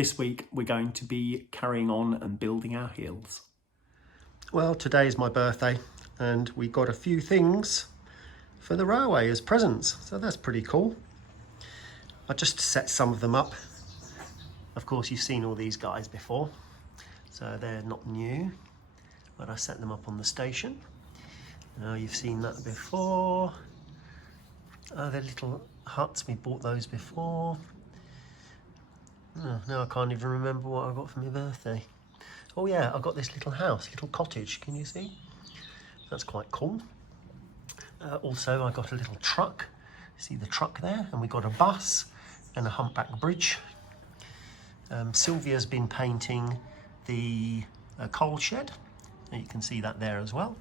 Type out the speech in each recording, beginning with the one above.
This week we're going to be carrying on and building our hills. Well, today is my birthday and we got a few things for the railway as presents, so that's pretty cool. I just set some of them up. Of course, you've seen all these guys before, so they're not new, but I set them up on the station. Now you've seen that before. They're little huts, we bought those before. Oh, now I can't even remember what I got for my birthday. Oh yeah, I got this little house, little cottage, can you see? That's quite cool. Also, I got a little truck. See the truck there? And we got a bus and a humpback bridge. Sylvia's been painting the coal shed. You can see that there as well.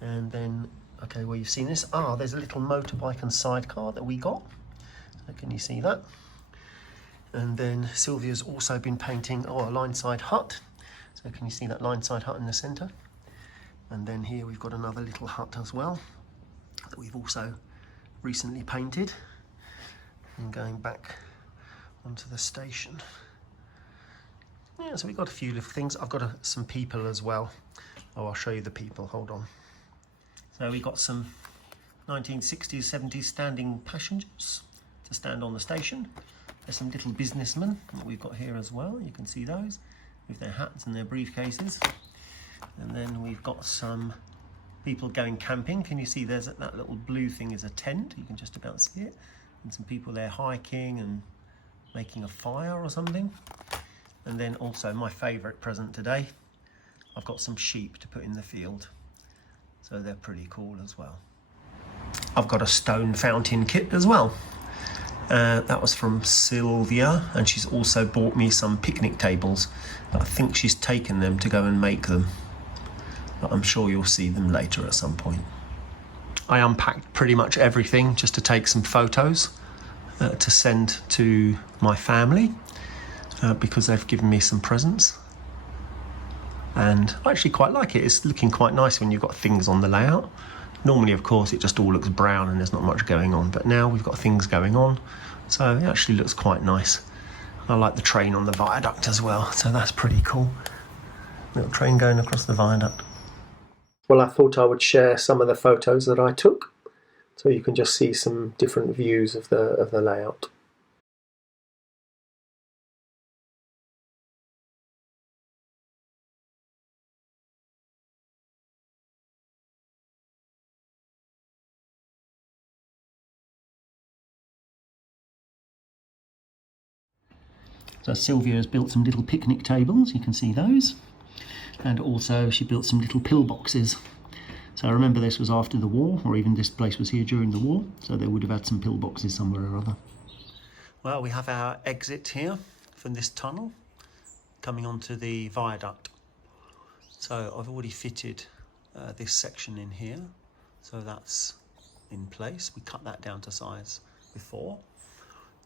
And then, okay, well, you've seen this. There's a little motorbike and sidecar that we got. So can you see that? And then Sylvia's also been painting a line-side hut. So can you see that line-side hut in the centre? And then here we've got another little hut as well that we've also recently painted. And going back onto the station. Yeah, so we've got a few little things. I've got some people as well. I'll show you the people, hold on. So we got some 1960s, 70s standing passengers to stand on the station. There's some little businessmen that we've got here as well. You can see those with their hats and their briefcases. And then we've got some people going camping. Can you see there's that little blue thing is a tent? You can just about see it. And some people there hiking and making a fire or something. And then also my favourite present today, I've got some sheep to put in the field. So they're pretty cool as well. I've got a stone fountain kit as well. That was from Sylvia, and she's also bought me some picnic tables. I think she's taken them to go and make them, but I'm sure you'll see them later at some point. I unpacked pretty much everything just to take some photos to send to my family because they've given me some presents. And I actually quite like it. It's looking quite nice when you've got things on the layout. Normally, of course, it just all looks brown and there's not much going on, but now we've got things going on, so it actually looks quite nice. I like the train on the viaduct as well, so that's pretty cool. Little train going across the viaduct. Well, I thought I would share some of the photos that I took, so you can just see some different views of the layout. So Sylvia has built some little picnic tables, you can see those. And also she built some little pillboxes. So I remember this was after the war, or even this place was here during the war, so they would have had some pillboxes somewhere or other. Well, we have our exit here from this tunnel, coming onto the viaduct. So I've already fitted this section in here, so that's in place. We cut that down to size before.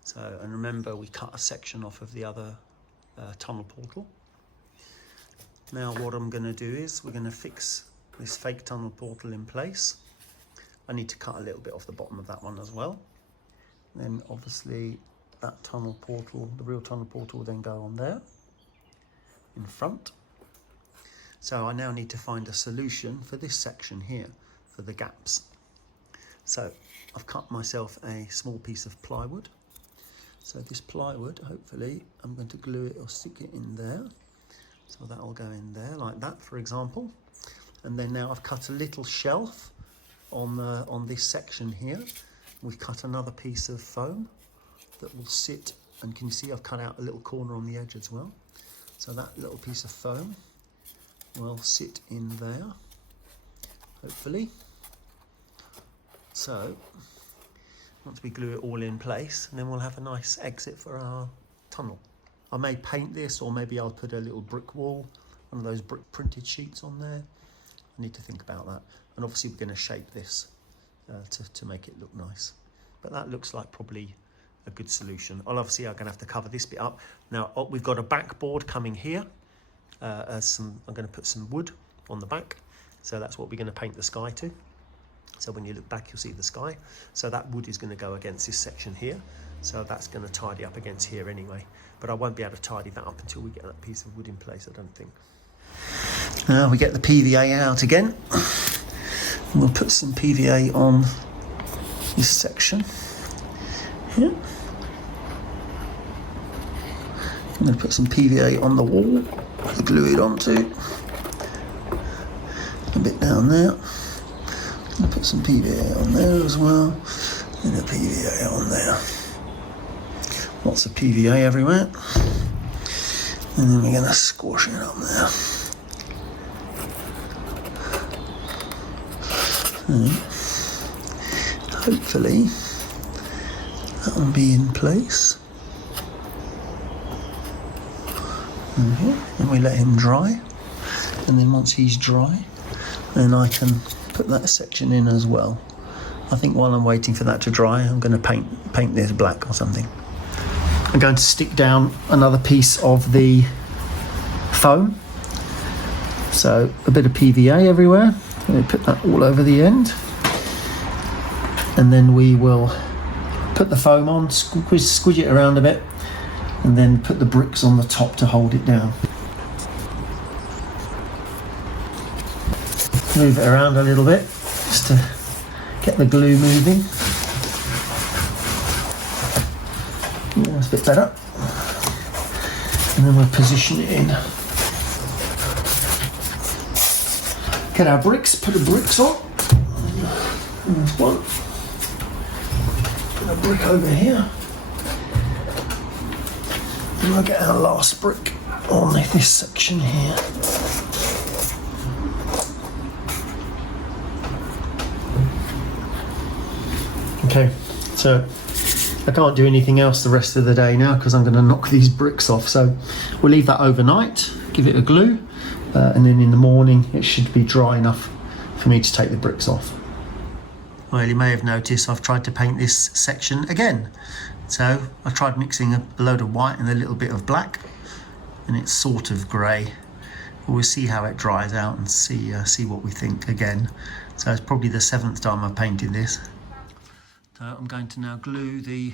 So, and remember, we cut a section off of the other tunnel portal. Now what I'm going to do is we're going to fix this fake tunnel portal in place. I need to cut a little bit off the bottom of that one as well. Then obviously that tunnel portal, the real tunnel portal, will then go on there in front. So I now need to find a solution for this section here, for the gaps. So I've cut myself a small piece of plywood. So this plywood, hopefully, I'm going to glue it or stick it in there. So that'll go in there like that, for example. And then now I've cut a little shelf on this section here. We've cut another piece of foam that will sit, and can you see I've cut out a little corner on the edge as well. So that little piece of foam will sit in there, hopefully. So once we glue it all in place, and then we'll have a nice exit for our tunnel. I may paint this, or maybe I'll put a little brick wall, one of those brick printed sheets on there. I need to think about that. And obviously we're going to shape this to make it look nice. But that looks like probably a good solution. I'm going to have to cover this bit up. Now we've got a backboard coming here. I'm going to put some wood on the back. So that's what we're going to paint the sky to. So when you look back, you'll see the sky. So that wood is going to go against this section here. So that's going to tidy up against here anyway. But I won't be able to tidy that up until we get that piece of wood in place, I don't think. Now we get the PVA out again. We'll put some PVA on this section here. I'm going to put some PVA on the wall to glue it onto. A bit down there. I'm going to put some PVA on there as well. And a PVA on there. Lots of PVA everywhere. And then we're going to squash it up there. Hopefully that will be in place. And we let him dry, and then once he's dry, then I can put that section in as well. I think while I'm waiting for that to dry, I'm going to paint this black or something. I'm going to stick down another piece of the foam, so a bit of PVA everywhere. Let me put that all over the end, and then we will put the foam on, squidge it around a bit, and then put the bricks on the top to hold it down. Move it around a little bit just to get the glue moving. Yeah, that's a bit better. And then we'll position it in. Get our bricks, put the bricks on. There's one. Put a brick over here. And we'll get our last brick on this section here. Okay, so I can't do anything else the rest of the day now because I'm going to knock these bricks off. So we'll leave that overnight, give it a glue, and then in the morning it should be dry enough for me to take the bricks off. Well, you may have noticed I've tried to paint this section again. So I tried mixing a load of white and a little bit of black, and it's sort of grey. We'll see how it dries out and see what we think again. So it's probably the 7th time I've painted this. So I'm going to now glue this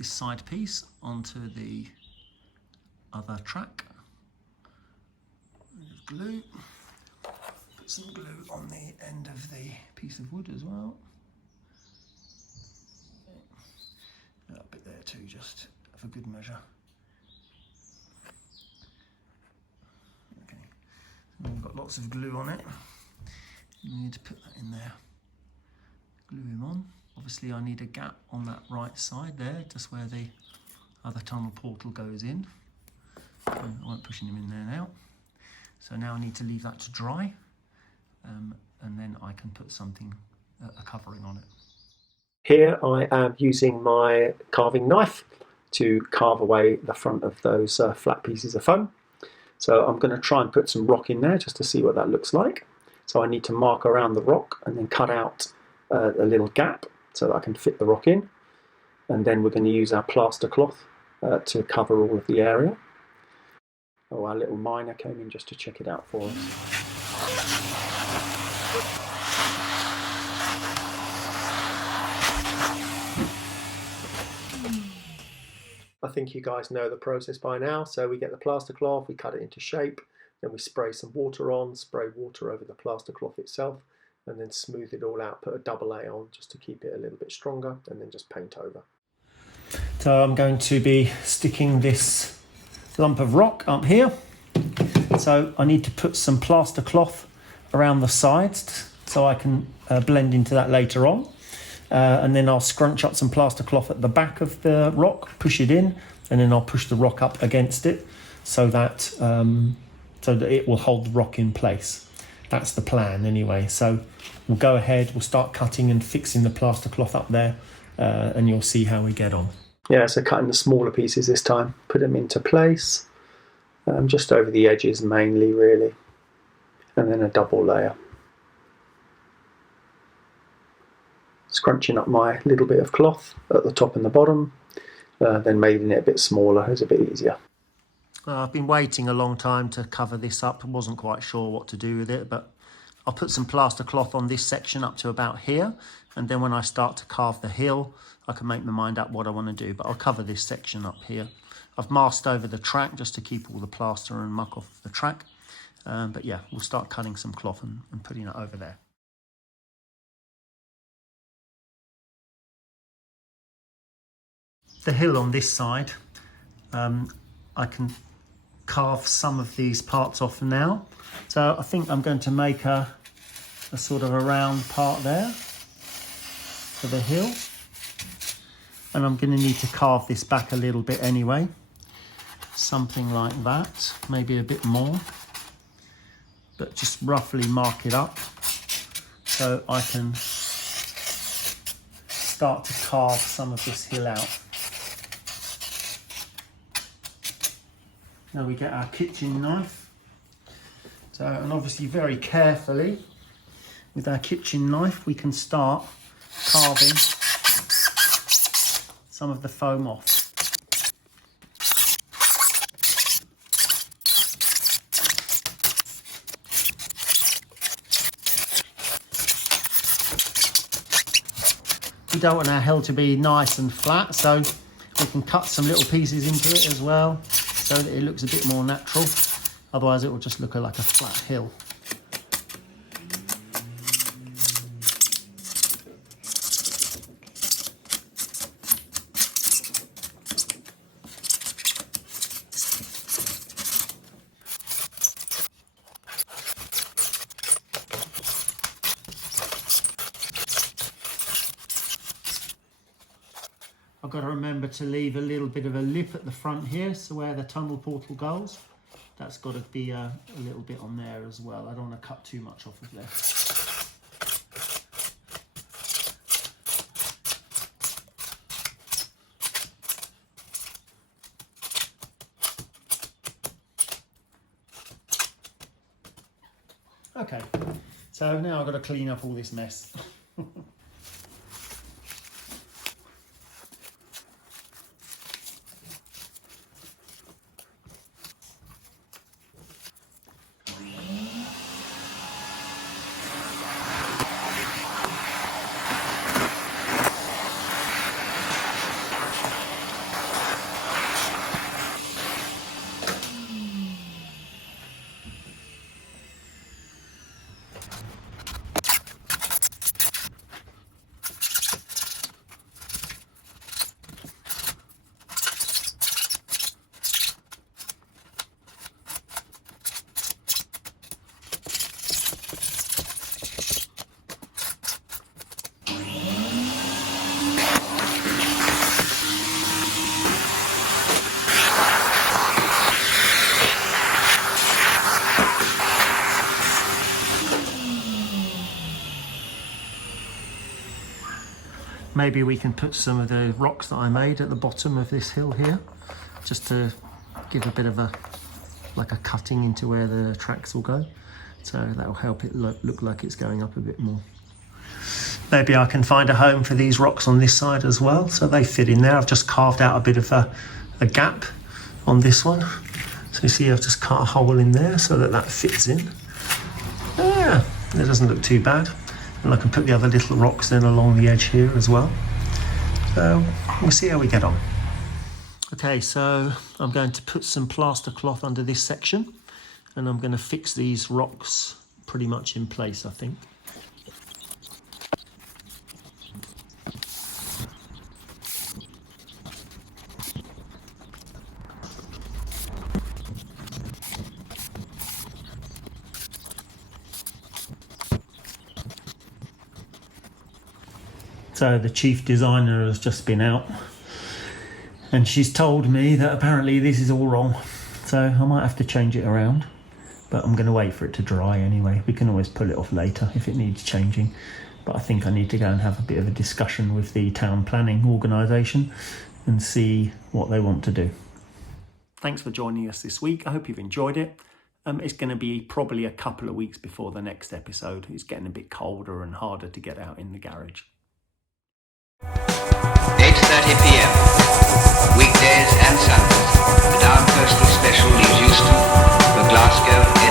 side piece onto the other track. Glue. Put some glue on the end of the piece of wood as well. A bit there too, just for good measure. Okay, so we've got lots of glue on it. We need to put that in there. Glue him on. Obviously I need a gap on that right side there, just where the other tunnel portal goes in. I won't push him in there now. So now I need to leave that to dry, and then I can put something, a covering on it. Here I am using my carving knife to carve away the front of those flat pieces of foam. So I'm going to try and put some rock in there just to see what that looks like. So I need to mark around the rock and then cut out a little gap so that I can fit the rock in. And then we're going to use our plaster cloth to cover all of the area. Oh, our little miner came in just to check it out for us. I think you guys know the process by now. So we get the plaster cloth, we cut it into shape, then we spray some water on, spray water over the plaster cloth itself, and then smooth it all out, put a double A on just to keep it a little bit stronger, and then just paint over. So I'm going to be sticking this lump of rock up here. So I need to put some plaster cloth around the sides so I can blend into that later on. And then I'll scrunch up some plaster cloth at the back of the rock, push it in, and then I'll push the rock up against it so that it will hold the rock in place. That's the plan anyway. So we'll go ahead, we'll start cutting and fixing the plaster cloth up there, and you'll see how we get on. Yeah, so cutting the smaller pieces this time, put them into place, just over the edges mainly really, and then a double layer. Scrunching up my little bit of cloth at the top and the bottom, then making it a bit smaller is a bit easier. I've been waiting a long time to cover this up. I wasn't quite sure what to do with it, but I'll put some plaster cloth on this section up to about here, and then when I start to carve the hill, I can make my mind up what I want to do, but I'll cover this section up here. I've masked over the track just to keep all the plaster and muck off the track. But yeah, we'll start cutting some cloth and putting it over there. The hill on this side, I can carve some of these parts off now. So I think I'm going to make a sort of a round part there for the hill. And I'm going to need to carve this back a little bit anyway. Something like that, maybe a bit more. But just roughly mark it up so I can start to carve some of this hill out. Now we get our kitchen knife. So, and obviously very carefully with our kitchen knife we can start carving some of the foam off. We don't want our hill to be nice and flat, so we can cut some little pieces into it as well so that it looks a bit more natural. Otherwise it will just look like a flat hill. I've got to remember to leave a little bit of a lip at the front here, so where the tunnel portal goes, that's got to be a little bit on there as well. I don't want to cut too much off of there. Okay, so now I've got to clean up all this mess. Maybe we can put some of the rocks that I made at the bottom of this hill here, just to give a bit of like a cutting into where the tracks will go. So that'll help it look like it's going up a bit more. Maybe I can find a home for these rocks on this side as well, so they fit in there. I've just carved out a bit of a gap on this one. So you see I've just cut a hole in there so that fits in. Yeah, it doesn't look too bad. And I can put the other little rocks then along the edge here as well. So we'll see how we get on. Okay, so I'm going to put some plaster cloth under this section and I'm going to fix these rocks pretty much in place, I think. So the chief designer has just been out and she's told me that apparently this is all wrong. So I might have to change it around, but I'm going to wait for it to dry anyway. We can always pull it off later if it needs changing. But I think I need to go and have a bit of a discussion with the town planning organisation and see what they want to do. Thanks for joining us this week. I hope you've enjoyed it. It's going to be probably a couple of weeks before the next episode. It's getting a bit colder and harder to get out in the garage. 8:30 p.m. Weekdays and Sundays. The Down Coastal Special leaves Euston for Glasgow